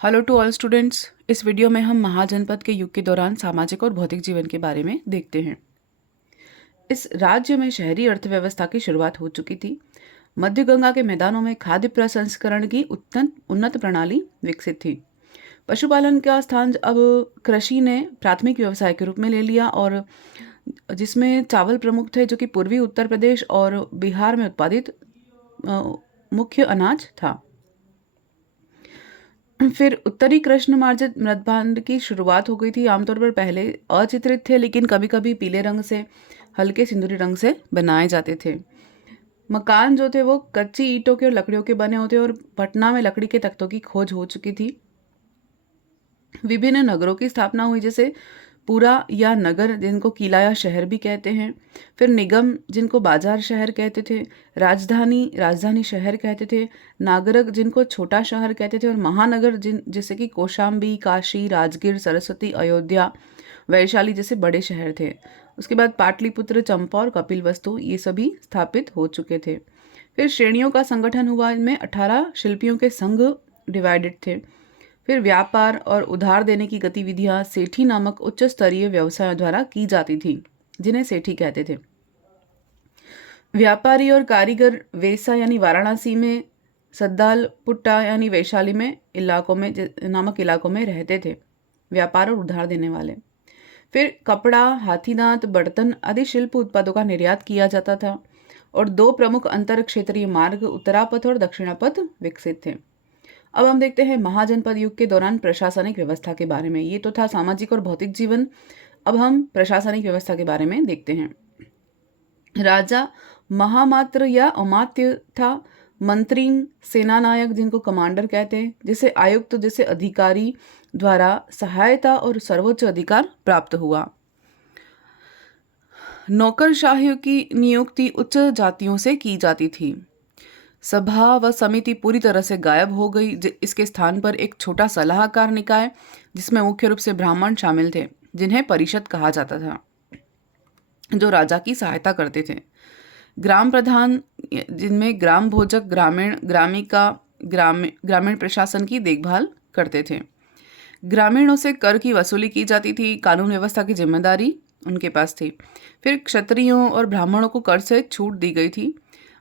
Hello to all students. इस video में हम महाजनपद के युग के दौरान सामाजिक और भौतिक जीवन के बारे में देखते हैं। इस राज्य में शहरी अर्थव्यवस्था की शुरुआत हो चुकी थी। मध्य गंगा के मैदानों में खाद्य प्रसंस्करण की उन्नत प्रणाली विकसित थी। पशुपालन का स्थान अब कृषि ने प्राथमिक व्यवसाय के रूप में ले लिया और जिसमें चावल प्रमुख थे, जो कि पूर्वी उत्तर प्रदेश और बिहार में उत्पादित मुख्य अनाज था। फिर उत्तरी कृष्ण मार्जित मृदभांड की शुरुआत हो गई थी। आमतौर पर पहले अचित्रित थे, लेकिन कभी कभी पीले रंग से हल्के सिंदूरी रंग से बनाए जाते थे। मकान जो थे वो कच्ची ईंटों के और लकड़ियों के बने होते और पटना में लकड़ी के तख्तों की खोज हो चुकी थी। विभिन्न नगरों की स्थापना हुई, जैसे पूरा या नगर जिनको किला या शहर भी कहते हैं। फिर निगम जिनको बाजार शहर कहते थे। राजधानी शहर कहते थे। नागरिक जिनको छोटा शहर कहते थे और महानगर जैसे कि कौशाम्बी, काशी, राजगीर, सरस्वती, अयोध्या, वैशाली जैसे बड़े शहर थे। उसके बाद पाटलिपुत्र, चंपा और कपिलवस्तु ये सभी स्थापित हो चुके थे। फिर श्रेणियों का संगठन हुआ। इनमें 18 शिल्पियों के संघ डिवाइडेड थे। फिर व्यापार और उधार देने की गतिविधियां सेठी नामक उच्च स्तरीय व्यवसायों द्वारा की जाती थी, जिन्हें सेठी कहते थे। व्यापारी और कारीगर वेसा यानी वाराणसी में, सद्दालपुट्टा यानी वैशाली में नामक इलाकों में रहते थे, व्यापार और उधार देने वाले। फिर कपड़ा, हाथीदांत, बर्तन आदि शिल्प उत्पादों का निर्यात किया जाता था और 2 प्रमुख अंतर क्षेत्रीय मार्ग, उत्तरापथ और दक्षिणापथ, विकसित थे। अब हम देखते हैं महाजनपद युग के दौरान प्रशासनिक व्यवस्था के बारे में। ये तो था सामाजिक और भौतिक जीवन। अब हम प्रशासनिक व्यवस्था के बारे में देखते हैं। राजा महामात्र या अमात्य था। मंत्री, सेनानायक जिनको कमांडर कहते हैं, जिसे आयुक्त जैसे अधिकारी द्वारा सहायता और सर्वोच्च अधिकार प्राप्त हुआ। नौकरशाहियों की नियुक्ति उच्च जातियों से की जाती थी। सभा व समिति पूरी तरह से गायब हो गई। इसके स्थान पर एक छोटा सलाहकार निकाय, जिसमें मुख्य रूप से ब्राह्मण शामिल थे, जिन्हें परिषद कहा जाता था, जो राजा की सहायता करते थे। ग्राम प्रधान, जिनमें ग्राम भोजक, ग्रामीण प्रशासन की देखभाल करते थे। ग्रामीणों से कर की वसूली की जाती थी। कानून व्यवस्था की जिम्मेदारी उनके पास थी। फिर क्षत्रियों और ब्राह्मणों को कर से छूट दी गई थी।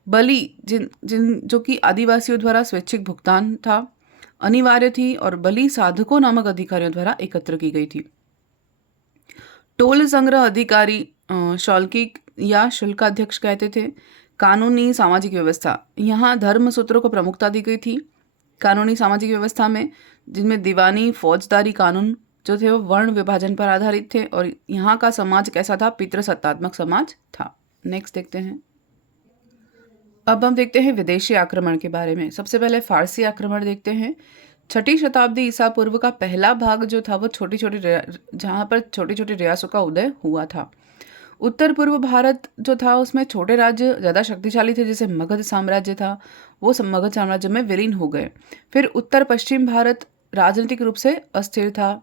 बलि जो कि आदिवासियों द्वारा स्वैच्छिक भुगतान था, अनिवार्य थी और बलि साधकों नामक अधिकारियों द्वारा एकत्र की गई थी। टोल संग्रह अधिकारी शौल्किक या शुल्काध्यक्ष कहते थे। कानूनी सामाजिक व्यवस्था, यहाँ धर्म सूत्रों को प्रमुखता दी गई थी। कानूनी सामाजिक व्यवस्था में जिनमें दीवानी, फौजदारी कानून जो थे वो वर्ण विभाजन पर आधारित थे और यहाँ का समाज कैसा था? पितृसत्तात्मक समाज था। नेक्स्ट देखते हैं। अब हम देखते हैं विदेशी आक्रमण के बारे में। सबसे पहले फारसी आक्रमण देखते हैं। 6ठी शताब्दी ईसा पूर्व का पहला भाग जो था वो जहाँ पर छोटी छोटी रियासतों का उदय हुआ था। उत्तर पूर्व भारत जो था उसमें छोटे राज्य ज़्यादा शक्तिशाली थे, जैसे मगध साम्राज्य था, वो मगध साम्राज्य में विलीन हो गए। फिर उत्तर पश्चिम भारत राजनीतिक रूप से अस्थिर था।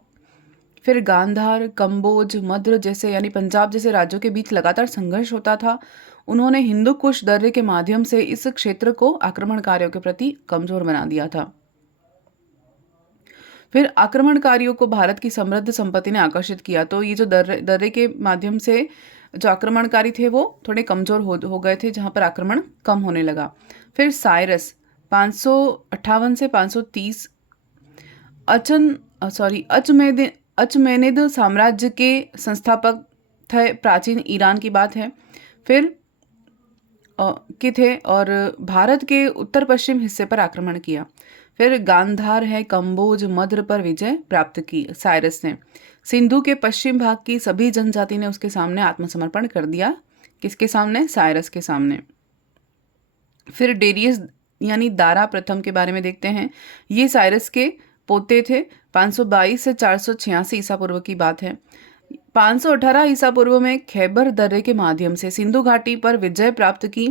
फिर गांधार, कंबोज, मद्र जैसे यानी पंजाब जैसे राज्यों के बीच लगातार संघर्ष होता था। उन्होंने हिंदू कुश दर्रे के माध्यम से इस क्षेत्र को आक्रमणकारियों के प्रति कमजोर बना दिया था। फिर आक्रमणकारियों को भारत की समृद्ध संपत्ति ने आकर्षित किया, तो ये जो दर्रे के माध्यम से जो आक्रमणकारी थे वो थोड़े कमजोर हो गए थे, जहाँ पर आक्रमण कम होने लगा। फिर साइरस 558 से 530 अचमेनिद साम्राज्य के संस्थापक थे। प्राचीन ईरान की बात है। फिर के थे और भारत के उत्तर पश्चिम हिस्से पर आक्रमण किया। फिर गांधार है, कंबोज, मद्र पर विजय प्राप्त की साइरस ने। सिंधु के पश्चिम भाग की सभी जनजाति ने उसके सामने आत्मसमर्पण कर दिया। किसके सामने? साइरस के सामने। फिर डेरियस यानी दारा प्रथम के बारे में देखते हैं। ये साइरस के पोते थे। 522 से 486 ईसा पूर्व की बात है। 518 ईसा पूर्व में खैबर दर्रे के माध्यम से सिंधु घाटी पर विजय प्राप्त की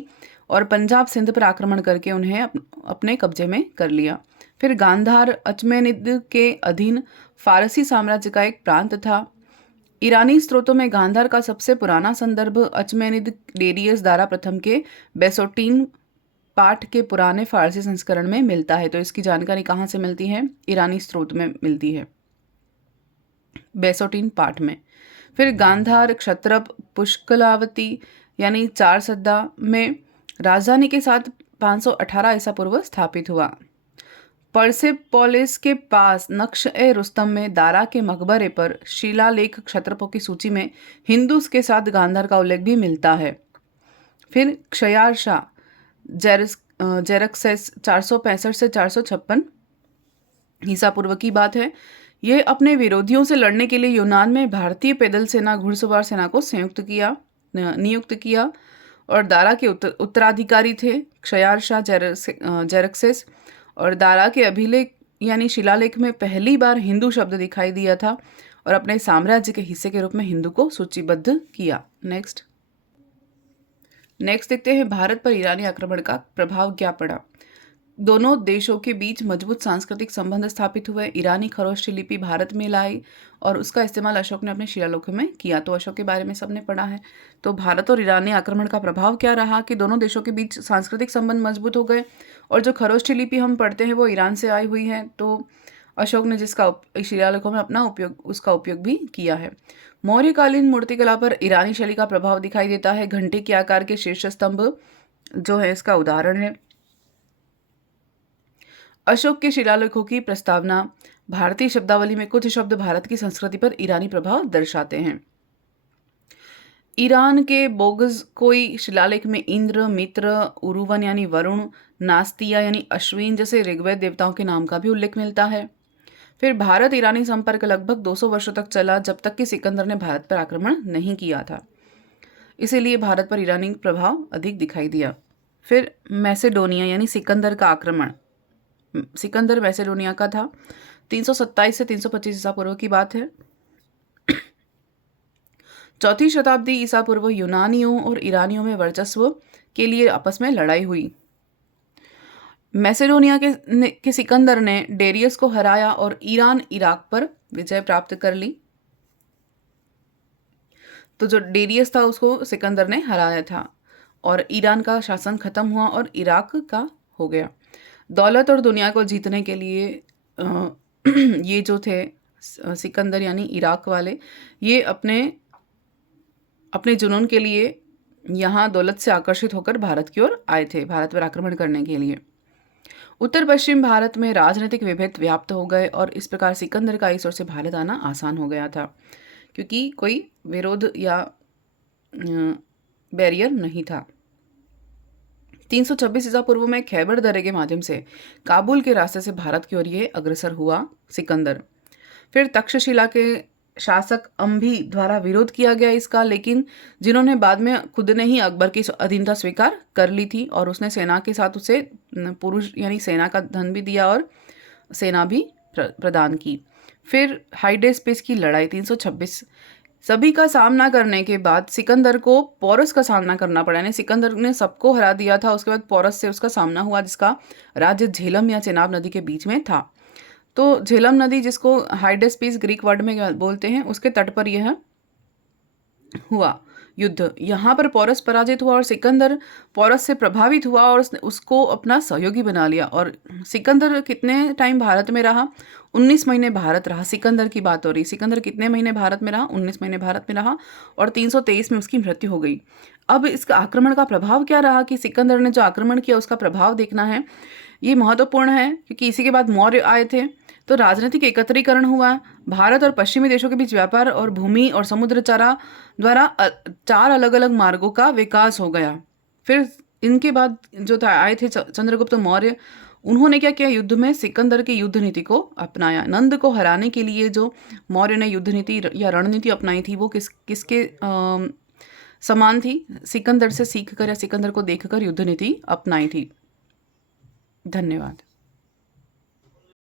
और पंजाब सिंध पर आक्रमण करके उन्हें अपने कब्जे में कर लिया। फिर गांधार अचमेनिद के अधीन फारसी साम्राज्य का एक प्रांत था। ईरानी स्रोतों में गांधार का सबसे पुराना संदर्भ अचमेनिद डेरियस दारा प्रथम के बेसोटीन पाठ के पुराने फारसी संस्करण में मिलता है। तो इसकी जानकारी कहाँ से मिलती है? ईरानी स्रोत में मिलती है, बेसोटीन पाठ में। फिर गांधार क्षत्रप पुष्कलावती यानी 4 सद्दा में राजधानी के साथ 518 ईसा पूर्व स्थापित हुआ। परसेपोलिस के पास नक्श ए रुस्तम में दारा के मकबरे पर शिलालेख क्षत्रपों की सूची में हिंदूस के साथ गांधार का उल्लेख भी मिलता है। फिर क्षयार शाह जेरक्सेस 465 से 456 ईसा पूर्व की बात है। ये अपने विरोधियों से लड़ने के लिए यूनान में भारतीय पैदल सेना घुड़सवार सेना को नियुक्त किया और दारा के उत्तराधिकारी थे क्षयार शाह जेरक्सेस। और दारा के अभिलेख यानी शिलालेख में पहली बार हिंदू शब्द दिखाई दिया था और अपने साम्राज्य के हिस्से के रूप में हिंदू को सूचीबद्ध किया। नेक्स्ट देखते हैं भारत पर ईरानी आक्रमण का प्रभाव क्या पड़ा। दोनों देशों के बीच मजबूत सांस्कृतिक संबंध स्थापित हुए। ईरानी खरोष्ठी लिपि भारत में लाई और उसका इस्तेमाल अशोक ने अपने शिलालेखों में किया। तो अशोक के बारे में सबने पढ़ा है। तो भारत और ईरानी आक्रमण का प्रभाव क्या रहा कि दोनों देशों के बीच सांस्कृतिक संबंध मजबूत हो गए और जो खरोष्ठी लिपि हम पढ़ते हैं वो ईरान से आई हुई है। तो अशोक ने जिसका शिलालेखों में अपना उसका उपयोग भी किया है। मौर्यकालीन मूर्तिकला पर ईरानी शैली का प्रभाव दिखाई देता है। घंटे के आकार के शीर्ष स्तंभ जो है इसका उदाहरण है। अशोक के शिलालेखों की प्रस्तावना भारतीय शब्दावली में कुछ शब्द भारत की संस्कृति पर ईरानी प्रभाव दर्शाते हैं। ईरान के बोगज कोई शिलालेख में इंद्र, मित्र, उरुवन यानी वरुण, नास्तिया यानी अश्विन जैसे ऋग्वेद देवताओं के नाम का भी उल्लेख मिलता है। फिर भारत ईरानी संपर्क लगभग 200 वर्षों तक चला जब तक कि सिकंदर ने भारत पर आक्रमण नहीं किया था। इसीलिए भारत पर ईरानी प्रभाव अधिक दिखाई दिया। फिर मैसेडोनिया यानी सिकंदर का आक्रमण। सिकंदर मैसेडोनिया का था। 327 से 325 ईसा पूर्व की बात है। 4वीं शताब्दी ईसा पूर्व यूनानियों और ईरानियों में वर्चस्व के लिए आपस में लड़ाई हुई। मैसेडोनिया के सिकंदर ने डेरियस को हराया और ईरान इराक पर विजय प्राप्त कर ली। तो जो डेरियस था उसको सिकंदर ने हराया था और ईरान का शासन खत्म हुआ और इराक का हो गया। दौलत और दुनिया को जीतने के लिए ये जो थे सिकंदर यानी इराक वाले, ये अपने जुनून के लिए यहाँ दौलत से आकर्षित होकर भारत की ओर आए थे, भारत पर आक्रमण करने के लिए। उत्तर पश्चिम भारत में राजनीतिक विभेद व्याप्त हो गए और इस प्रकार सिकंदर का इस ओर से भारत आना आसान हो गया था क्योंकि कोई विरोध या बैरियर नहीं था। 326 ईसा पूर्व में खैबर दर्रे के माध्यम से काबुल के रास्ते से भारत की ओर ये अग्रसर हुआ सिकंदर। फिर तक्षशिला के शासक अंभी द्वारा विरोध किया गया इसका, लेकिन जिन्होंने बाद में खुद ने ही अकबर की अधीनता स्वीकार कर ली थी और उसने सेना के साथ उसे पुरुष यानी सेना का धन भी दिया और सेना भी प्रदान की। फिर हाइडेस्पेस की लड़ाई 326 सभी का सामना करने के बाद सिकंदर को पोरस का सामना करना पड़ा, यानी सिकंदर ने सबको हरा दिया था। उसके बाद पोरस से उसका सामना हुआ जिसका राज्य झेलम या चेनाब नदी के बीच में था। तो झेलम नदी जिसको हाइडेस्पेस ग्रीक वर्ड में बोलते हैं उसके तट पर यह हुआ युद्ध। यहाँ पर पोरस पराजित हुआ और सिकंदर पोरस से प्रभावित हुआ और उसको अपना सहयोगी बना लिया। और सिकंदर कितने टाइम भारत में रहा? 19 महीने भारत रहा। सिकंदर की बात हो रही। सिकंदर कितने महीने भारत में रहा? 19 महीने भारत में रहा और 323 में उसकी मृत्यु हो गई। अब इसका आक्रमण का प्रभाव क्या रहा कि सिकंदर ने जो आक्रमण किया उसका प्रभाव देखना है। ये महत्वपूर्ण है क्योंकि इसी के बाद मौर्य आए थे। तो राजनीतिक एकत्रीकरण हुआ। भारत और पश्चिमी देशों के बीच व्यापार और भूमि और समुद्रचारा द्वारा 4 अलग अलग मार्गों का विकास हो गया। फिर इनके बाद जो आए थे चंद्रगुप्त मौर्य, उन्होंने क्या किया? युद्ध में सिकंदर की युद्ध नीति को अपनाया। नंद को हराने के लिए जो मौर्य ने युद्ध नीति या रणनीति अपनाई थी वो किसके समान थी? सिकंदर से सीखकर या सिकंदर को देखकर युद्ध नीति अपनाई थी। धन्यवाद।